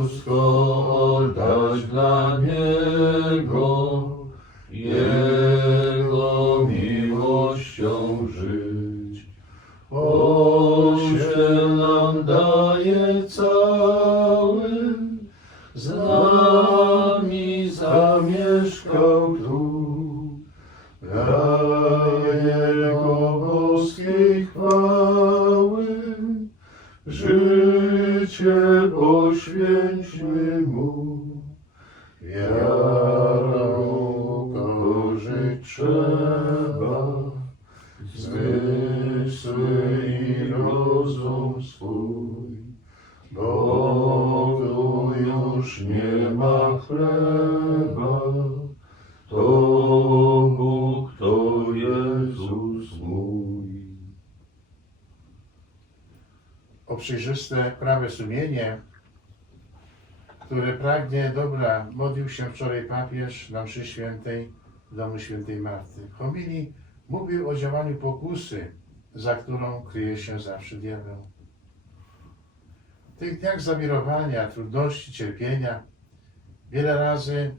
wszystko oddać dla Niego, Jego Wiarą korzyć trzeba, zmysły i rozum swój, bo tu już nie ma chleba, to Bóg, to Jezus mój. o przejrzyste prawe sumienie, które pragnie dobra, modlił się wczoraj papież na mszy świętej w domu świętej Marty. W homilii mówił o działaniu pokusy, za którą kryje się zawsze diabeł. W tych dniach zawirowania, trudności, cierpienia wiele razy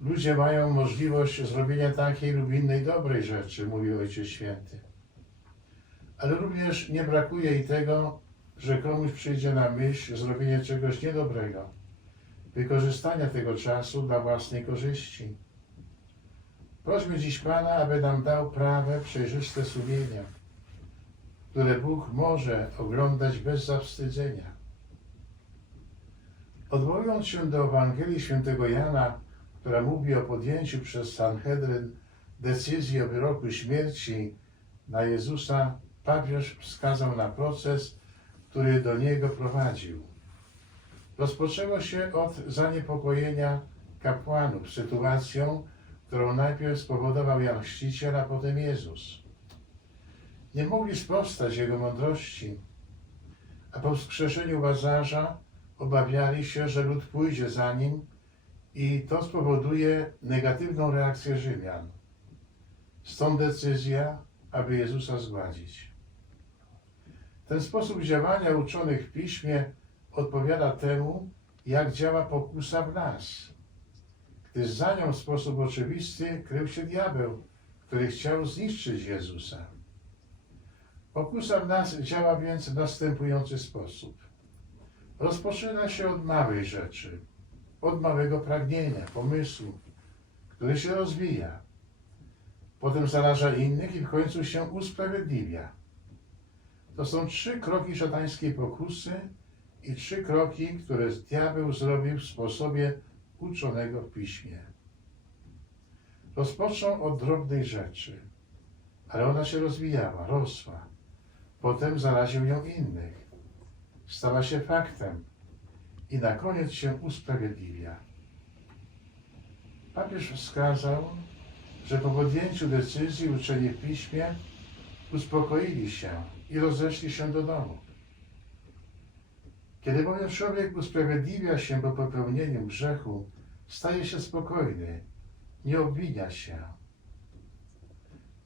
ludzie mają możliwość zrobienia takiej lub innej dobrej rzeczy, mówił Ojciec Święty. Ale również nie brakuje i tego, że komuś przyjdzie na myśl zrobienie czegoś niedobrego, wykorzystania tego czasu dla własnej korzyści. Prośmy dziś Pana, aby nam dał prawe, przejrzyste sumienia, które Bóg może oglądać bez zawstydzenia. Odwołując się do Ewangelii świętego Jana, która mówi o podjęciu przez Sanhedryn decyzji o wyroku śmierci na Jezusa, papież wskazał na proces, który do niego prowadził. Rozpoczęło się od zaniepokojenia kapłanów sytuacją, którą najpierw spowodował Jan Chrzciciel, a potem Jezus. Nie mogli sprostać jego mądrości, a po wskrzeszeniu Łazarza obawiali się, że lud pójdzie za nim i to spowoduje negatywną reakcję Rzymian. Stąd decyzja, aby Jezusa zgładzić. Ten sposób działania uczonych w piśmie odpowiada temu, jak działa pokusa w nas, gdyż za nią w sposób oczywisty krył się diabeł, który chciał zniszczyć Jezusa. Pokusa w nas działa więc w następujący sposób. Rozpoczyna się od małej rzeczy, od małego pragnienia, pomysłu, który się rozwija. Potem zaraża innych i w końcu się usprawiedliwia. To są trzy kroki szatańskiej pokusy i trzy kroki, które diabeł zrobił w sposobie uczonego w piśmie. Rozpoczął od drobnej rzeczy, ale ona się rozwijała, rosła. Potem zaraził ją innych. Stała się faktem i na koniec się usprawiedliwia. Papież wskazał, że po podjęciu decyzji uczeni w piśmie uspokoili się i rozeszli się do domu. Kiedy bowiem człowiek usprawiedliwia się po popełnieniu grzechu, staje się spokojny, nie obwinia się.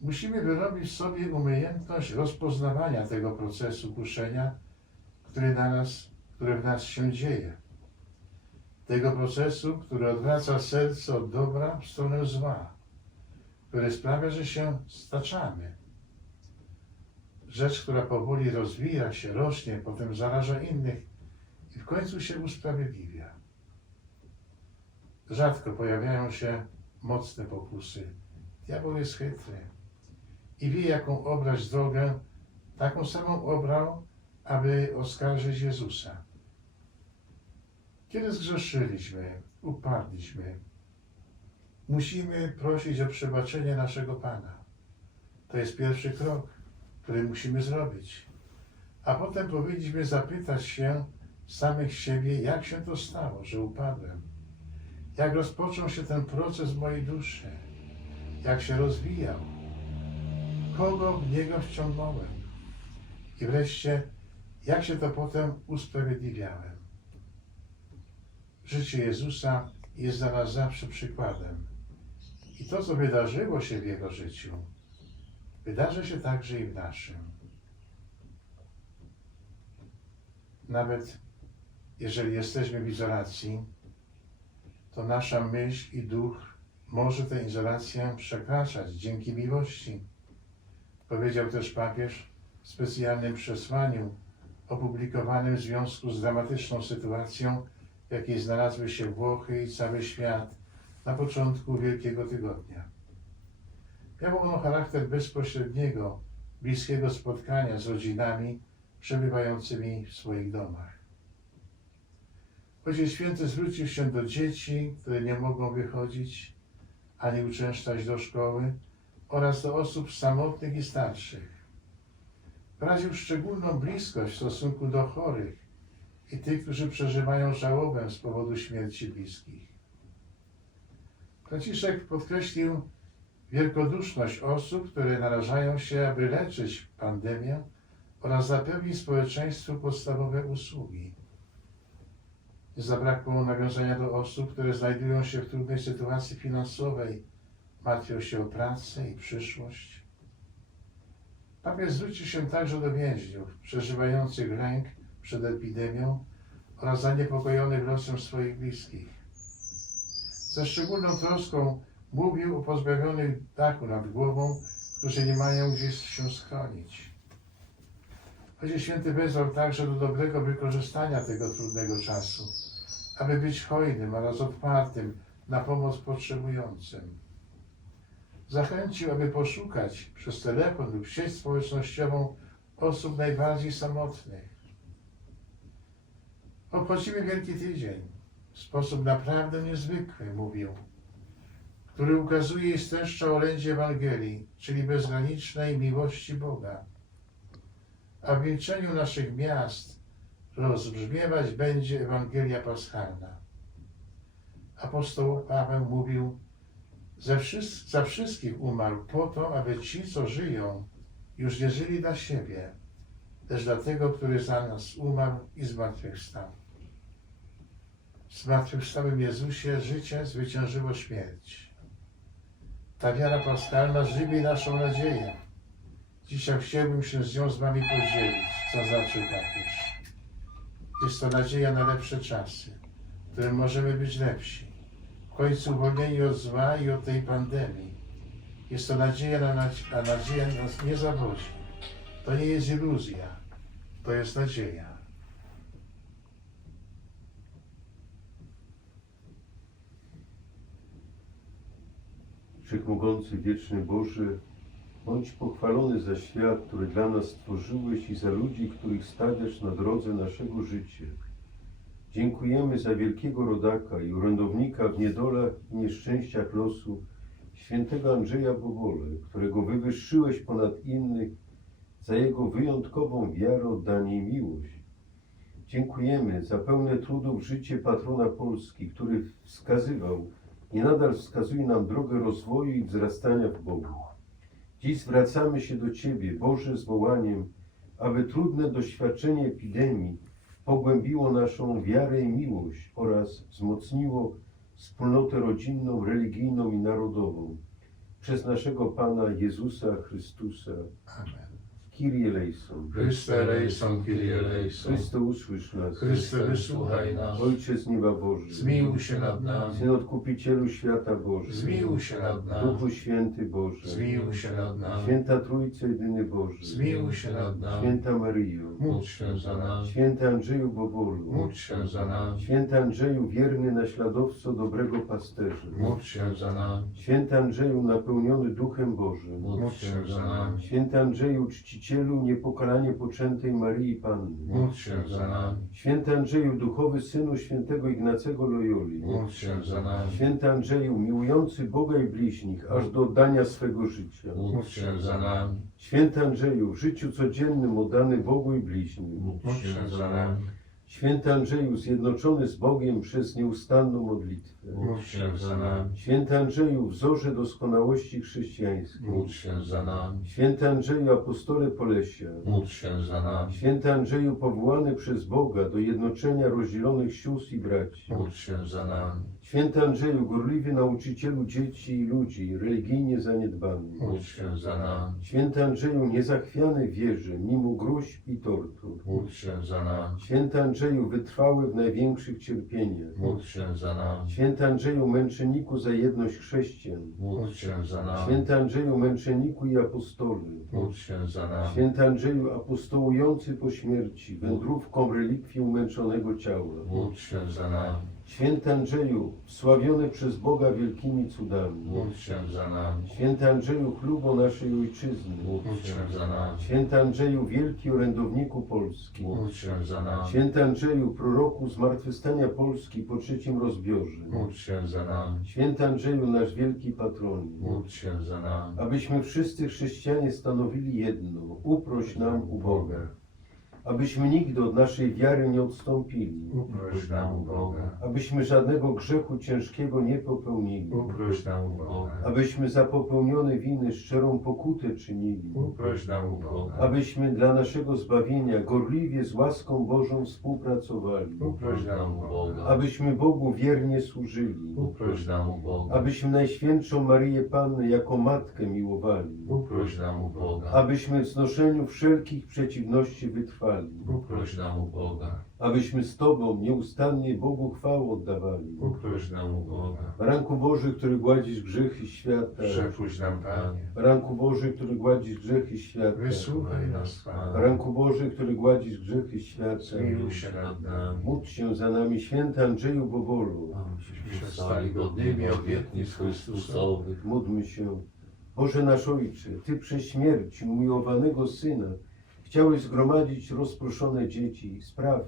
Musimy wyrobić sobie umiejętność rozpoznawania tego procesu kuszenia, który, na nas, który w nas się dzieje. Tego procesu, który odwraca serce od dobra w stronę zła, który sprawia, że się staczamy rzecz, która powoli rozwija się, rośnie, potem zaraża innych i w końcu się usprawiedliwia. Rzadko pojawiają się mocne pokusy. Diabeł jest chytry i wie, jaką obrać drogę, taką samą obrał, aby oskarżyć Jezusa. Kiedy zgrzeszyliśmy, upadliśmy, musimy prosić o przebaczenie naszego Pana. To jest pierwszy krok który musimy zrobić. A potem powinniśmy zapytać się samych siebie, jak się to stało, że upadłem. Jak rozpoczął się ten proces mojej duszy, jak się rozwijał, kogo w niego wciągnąłem i wreszcie, jak się to potem usprawiedliwiałem. Życie Jezusa jest dla nas zawsze przykładem. I to, co wydarzyło się w Jego życiu, wydarzy się także i w naszym. nawet jeżeli jesteśmy w izolacji, to nasza myśl i duch może tę izolację przekraczać dzięki miłości. Powiedział też papież w specjalnym przesłaniu opublikowanym w związku z dramatyczną sytuacją, w jakiej znalazły się Włochy i cały świat na początku Wielkiego Tygodnia. Miało ono charakter bezpośredniego, bliskiego spotkania z rodzinami przebywającymi w swoich domach. Ojciec Święty zwrócił się do dzieci, które nie mogą wychodzić ani uczęszczać do szkoły oraz do osób samotnych i starszych. Wyraził szczególną bliskość w stosunku do chorych i tych, którzy przeżywają żałobę z powodu śmierci bliskich. Franciszek podkreślił wielkoduszność osób, które narażają się, aby leczyć pandemię oraz zapewnić społeczeństwu podstawowe usługi. Zabrakło nawiązania do osób, które znajdują się w trudnej sytuacji finansowej, martwią się o pracę i przyszłość. Papież zwrócił się także do więźniów przeżywających lęk przed epidemią oraz zaniepokojonych losem swoich bliskich. Ze szczególną troską mówił o pozbawionych dachu nad głową, którzy nie mają gdzieś się schronić. Ojciec Święty wezwał także do dobrego wykorzystania tego trudnego czasu, aby być hojnym oraz otwartym na pomoc potrzebującym. Zachęcił, aby poszukać przez telefon lub sieć społecznościową osób najbardziej samotnych. Obchodzimy Wielki Tydzień w sposób naprawdę niezwykły, mówił, który ukazuje i streszcza orędzie Ewangelii, czyli bezgranicznej miłości Boga. A w milczeniu naszych miast rozbrzmiewać będzie Ewangelia Paschalna. Apostoł Paweł mówił, wszys- za wszystkich umarł po to, aby ci, co żyją, już nie żyli dla siebie, lecz dla tego, który za nas umarł i zmartwychwstał. W zmartwychwstałym Jezusie życie zwyciężyło śmierć. Ta wiara paschalna żywi naszą nadzieję. Dzisiaj chciałbym się z nią z Wami podzielić, co znaczy papież. Jest to nadzieja na lepsze czasy, w którym możemy być lepsi. W końcu uwolnieni od zła i od tej pandemii. Jest to nadzieja, na, a nadzieja nas nie zawodzi. To nie jest iluzja, to jest nadzieja. Wszechmogący, wieczny Boże, bądź pochwalony za świat, który dla nas stworzyłeś i za ludzi, których stawiasz na drodze naszego życia. Dziękujemy za wielkiego rodaka i orędownika w niedolach i nieszczęściach losu, świętego Andrzeja Bobole, którego wywyższyłeś ponad innych za jego wyjątkową wiarę, oddanie i miłość. Dziękujemy za pełne trudów życie patrona Polski, który wskazywał i nadal wskazuje nam drogę rozwoju i wzrastania w Bogu. Dziś zwracamy się do Ciebie, Boże, z wołaniem, aby trudne doświadczenie epidemii pogłębiło naszą wiarę i miłość oraz wzmocniło wspólnotę rodzinną, religijną i narodową. Przez naszego Pana Jezusa Chrystusa. Amen. Kyrie eleison. Chryste eleison, Kyrie eleison. Chryste, usłysz nas. Chryste, wysłuchaj nas. Ojcze z nieba Boży. Zmiłuj się nad nami. Syn Odkupicielu świata Boży. Zmiłuj się nad nami. Duchu Święty Boże. Zmiłuj się nad nami. Święta Trójco Jedyny Boży. Zmiłuj się nad nami. Święta Maryjo. Módl się za nami. Święty Andrzeju Bobolu. Módl się za nami. Święty Andrzeju, wierny naśladowco dobrego pasterza. Módl się za nami. Święty Andrzeju, napełniony Duchem Bożym. Módl się za nami. Święty Andrzeju, czcicielu niepokalanie poczętej Maryi Panny. Módl się za nami. Święty Andrzeju, duchowy synu świętego Ignacego Loyoli. Módl się za nami. Święty Andrzeju, miłujący Boga i bliźnich, aż do oddania swego życia. Módl się za nami. Święty Andrzeju, w życiu codziennym oddany Bogu i bliźnim. Módl się za nami. Święty Andrzeju, zjednoczony z Bogiem przez nieustanną modlitwę. Módl się za nami, Święty Andrzeju, wzorze doskonałości chrześcijańskiej. módl się za nami, Święty Andrzeju, apostole Polesia. módl się za nami, Święty Andrzeju, powołany przez Boga do jednoczenia rozdzielonych sióstr i braci. módl się za nami, Święty Andrzeju, gorliwy nauczycielu dzieci i ludzi, religijnie zaniedbanych. módl się za nami, Święty Andrzeju, niezachwiany wierze, mimo gruźb i tortur. módl się za nami, Święty Andrzeju, wytrwały w największych cierpieniach. módl się za nami, Święty Andrzeju, męczenniku za jedność chrześcijan. módl się za nami, Święty Andrzeju, męczenniku i apostole. módl się za nami, Święty Andrzeju, apostołujący po śmierci, wędrówką relikwii umęczonego ciała. módl się za nami, Święty Andrzeju, wsławiony przez Boga wielkimi cudami. módl się za nami, Święty Andrzeju, chlubo naszej ojczyzny. módl się za nami, Święty Andrzeju, wielki orędowniku Polski. módl się za nami, Święty Andrzeju, proroku zmartwychwstania Polski po trzecim rozbiorze. módl się za nami, Święty Andrzeju, nasz wielki patronie. módl się za nami, Abyśmy wszyscy chrześcijanie stanowili jedno, uproś nam u Boga. Abyśmy nigdy od naszej wiary nie odstąpili. uproś nam Boga, Abyśmy żadnego grzechu ciężkiego nie popełnili. uproś nam Boga, Abyśmy za popełnione winy szczerą pokutę czynili. uproś nam Boga, Abyśmy dla naszego zbawienia gorliwie z łaską Bożą współpracowali. uproś nam Boga, Abyśmy Bogu wiernie służyli. uproś nam Boga, Abyśmy Najświętszą Marię Pannę jako Matkę miłowali. uproś nam Boga, Abyśmy w znoszeniu wszelkich przeciwności wytrwali. Uproś nam u Boga, Abyśmy z Tobą nieustannie Bogu chwałę oddawali. uproś nam u Boga, Ranku Boży, który gładzisz grzechy świata. przepuść nam Panie, Ranku Boży, który gładzisz grzechy świata. Wysłuchaj nas, Panie. Ranku Boży, który gładzisz grzechy świata. zmiłuj się nad nami, Módl się za nami, święty Andrzeju Bobolu. abyśmy stali godnymi obietnic Chrystusowych, Módlmy się. Boże nasz Ojcze, Ty przez śmierć umiłowanego Syna chciałeś zgromadzić rozproszone dzieci. Spraw,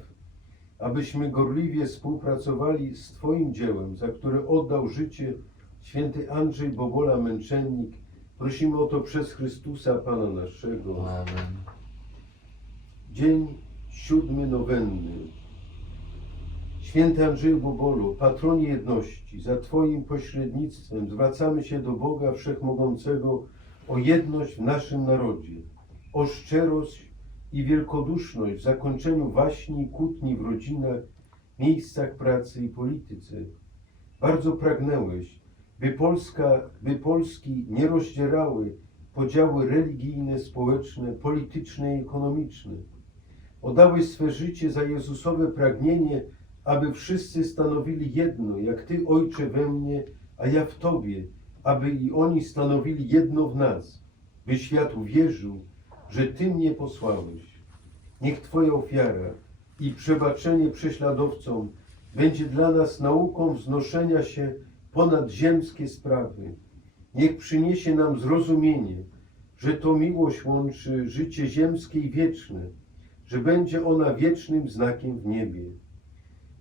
abyśmy gorliwie współpracowali z Twoim dziełem, za które oddał życie święty Andrzej Bobola Męczennik. Prosimy o to przez Chrystusa Pana naszego. Amen. Dzień siódmy nowenny. Święty Andrzeju Bobolu, patronie jedności, za Twoim pośrednictwem zwracamy się do Boga Wszechmogącego o jedność w naszym narodzie, o szczerość i wielkoduszność w zakończeniu waśni i kłótni w rodzinach, miejscach pracy i polityce. Bardzo pragnęłeś, by Polska, by Polski nie rozdzierały podziały religijne, społeczne, polityczne i ekonomiczne. Oddałeś swe życie za Jezusowe pragnienie, aby wszyscy stanowili jedno, jak Ty, Ojcze, we mnie, a ja w Tobie, aby i oni stanowili jedno w nas, by świat uwierzył, że Ty mnie posłałeś. Niech Twoja ofiara i przebaczenie prześladowcom będzie dla nas nauką wznoszenia się ponad ziemskie sprawy. Niech przyniesie nam zrozumienie, że to miłość łączy życie ziemskie i wieczne, że będzie ona wiecznym znakiem w niebie.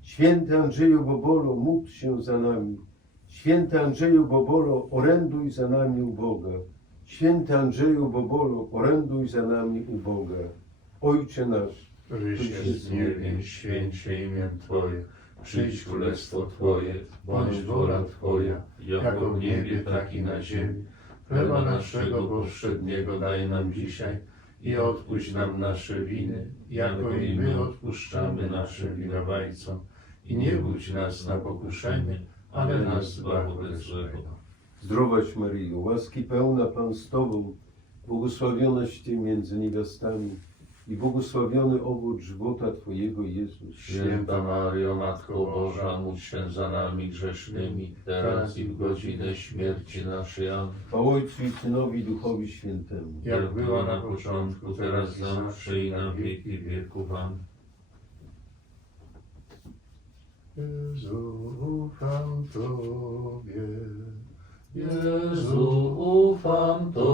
Święty Andrzeju Bobolo, módl się za nami. Święty Andrzeju Bobolo, oręduj za nami u Boga. Święty Andrzeju Bobolo, oręduj za nami u Boga. Ojcze nasz, Któryś jest w niebie, święć się imię Twoje, przyjdź królestwo Twoje, bądź wola Twoja, jako w niebie, tak i na ziemi. Chleba naszego powszedniego daj nam dzisiaj i odpuść nam nasze winy, jako i my odpuszczamy naszym winowajcom. I nie budź nas na pokuszenie, ale nas zbaw od złego. Zdrowaś Maryjo, łaski pełna Pan z Tobą, błogosławionaś Ty między niewiastami i błogosławiony owoc żywota Twojego Jezus. Święta Mario, Matko Boża, módl się za nami grzesznymi, teraz i w godzinę śmierci naszej. Amen. Chwała Ojcu i Synowi i Duchowi Świętemu. Jak była na początku, teraz zawsze i na wieki wieków. Amen. Jezu, ufam Tobie. Jezu, ufam Tobie,